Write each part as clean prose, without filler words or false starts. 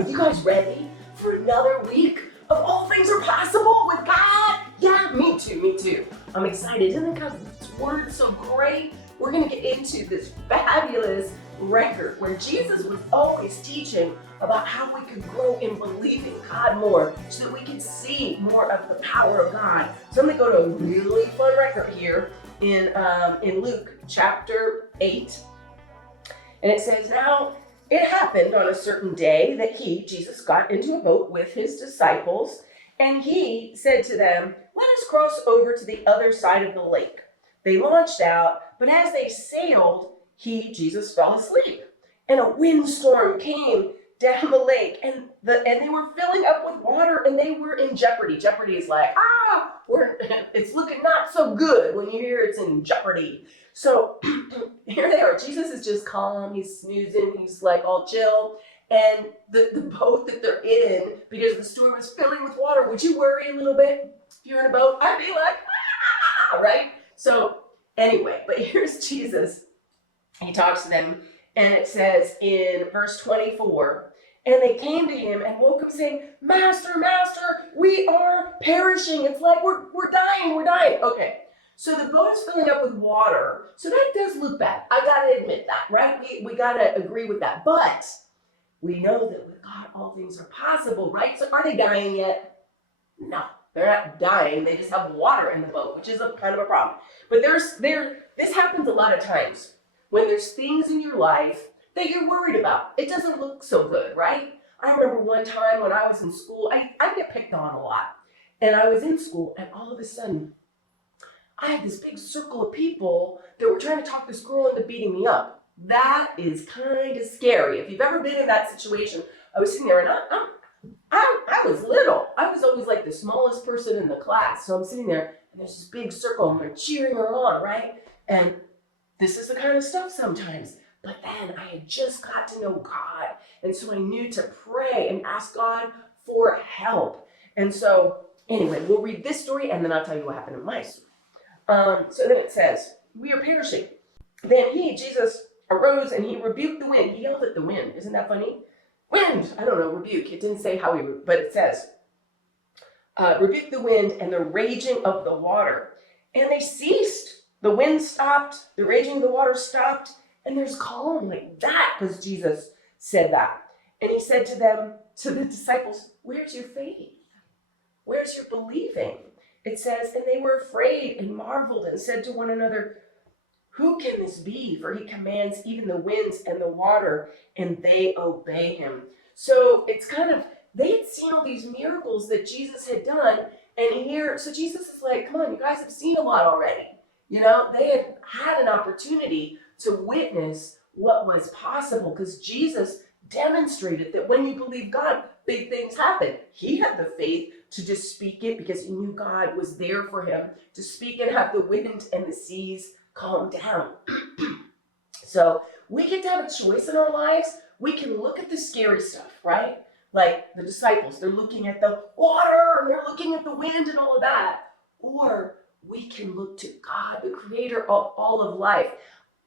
Are you guys ready for another week of All Things Are Possible with God? Yeah, me too. I'm excited. Isn't God's word so great? We're going to get into this fabulous record where Jesus was always teaching about how we could grow in believing God more so that we can see more of the power of God. So I'm going to go to a really fun record here in Luke chapter 8. And it says, now it happened on a certain day that he, Jesus, got into a boat with his disciples, and he said to them, let us cross over to the other side of the lake. They launched out, but as they sailed, Jesus, fell asleep. And a windstorm came down the lake, and they were filling up with water, and they were in jeopardy. Jeopardy is like, it's looking not so good when you hear it's in jeopardy. So here they are. Jesus is just calm. He's snoozing. He's like all chill. And the boat that they're in, because the storm is filling with water, would you worry a little bit if you're in a boat? I'd be like, right? So anyway, but here's Jesus. He talks to them, and it says in verse 24, and they came to him and woke him saying, Master, we are perishing. It's like we're dying. Okay, so the boat is filling up with water. So that does look bad. I gotta admit that, right? We gotta agree with that. But we know that with God, all things are possible, right? So are they dying yet? No, they're not dying. They just have water in the boat, which is a kind of a problem. But this happens a lot of times when there's things in your life that you're worried about. It doesn't look so good, right? I remember one time when I was in school, I get picked on a lot. And I was in school, and all of a sudden, I had this big circle of people that were trying to talk this girl into beating me up. That is kind of scary. If you've ever been in that situation, I was sitting there, and I was little. I was always like the smallest person in the class. So I'm sitting there, and there's this big circle, and they're cheering her on, right? And this is the kind of stuff sometimes. But then I had just got to know God. And so I knew to pray and ask God for help. And so anyway, we'll read this story, and then I'll tell you what happened in my story. So then it says, we are perishing. Then Jesus, arose and he rebuked the wind. He yelled at the wind. Isn't that funny? Wind, I don't know, rebuke. It didn't say how he, but it says, rebuke the wind and the raging of the water. And they ceased. The wind stopped, the raging of the water stopped, and there's calm like that because Jesus said that. And he said to them, to the disciples, where's your faith? Where's your believing? It says, and they were afraid and marveled and said to one another, who can this be? For he commands even the winds and the water, and they obey him. So it's kind of, they had seen all these miracles that Jesus had done, and so Jesus is like, come on, you guys have seen a lot already. You know, they had an opportunity to witness what was possible because Jesus demonstrated that when you believe God, big things happen. He had the faith to just speak it because he knew God was there for him to speak and have the wind and the seas calm down. So we get to have a choice in our lives. We can look at the scary stuff, right? Like the disciples, they're looking at the water and they're looking at the wind and all of that. Or we can look to God, the creator of all of life.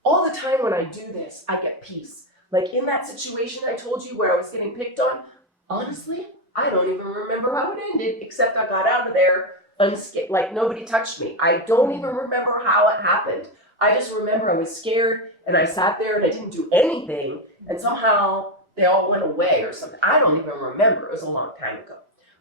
All the time when I do this, I get peace. Like in that situation I told you where I was getting picked on, honestly, I don't even remember how it ended, except I got out of there unscathed, like nobody touched me. I don't even remember how it happened. I just remember I was scared and I sat there and I didn't do anything, and somehow they all went away or something. I don't even remember. It was a long time ago.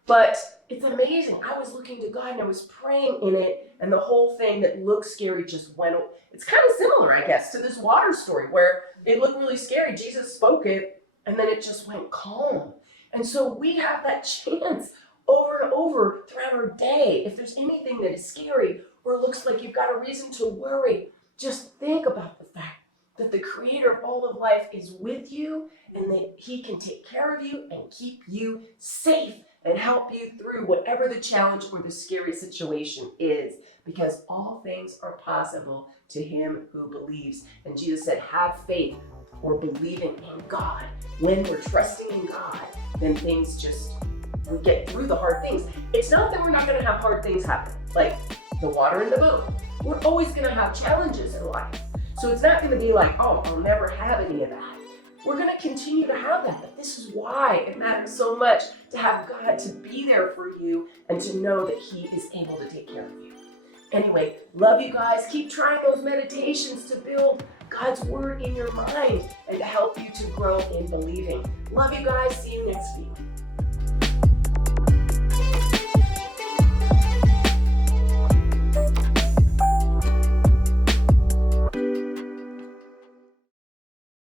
But it's amazing. I was looking to God and I was praying in it, and the whole thing that looked scary just went. It's kind of similar, I guess, to this water story where it looked really scary. Jesus spoke it, and then it just went calm. And so we have that chance over and over throughout our day. If there's anything that is scary or looks like you've got a reason to worry, just think about the fact that the creator of all of life is with you and that he can take care of you and keep you safe and help you through whatever the challenge or the scary situation is, because all things are possible to him who believes. And Jesus said, have faith or believing in God. When we're trusting in God, then we get through the hard things. It's not that we're not going to have hard things happen, like the water in the boat. We're always going to have challenges in life. So it's not going to be like, oh, I'll never have any of that. we're going to continue to have that. But this is why it matters so much to have God to be there for you and to know that He is able to take care of you. Anyway, love you guys. Keep trying those meditations to build God's word in your mind and to help you to grow in believing. Love you guys. See you next week.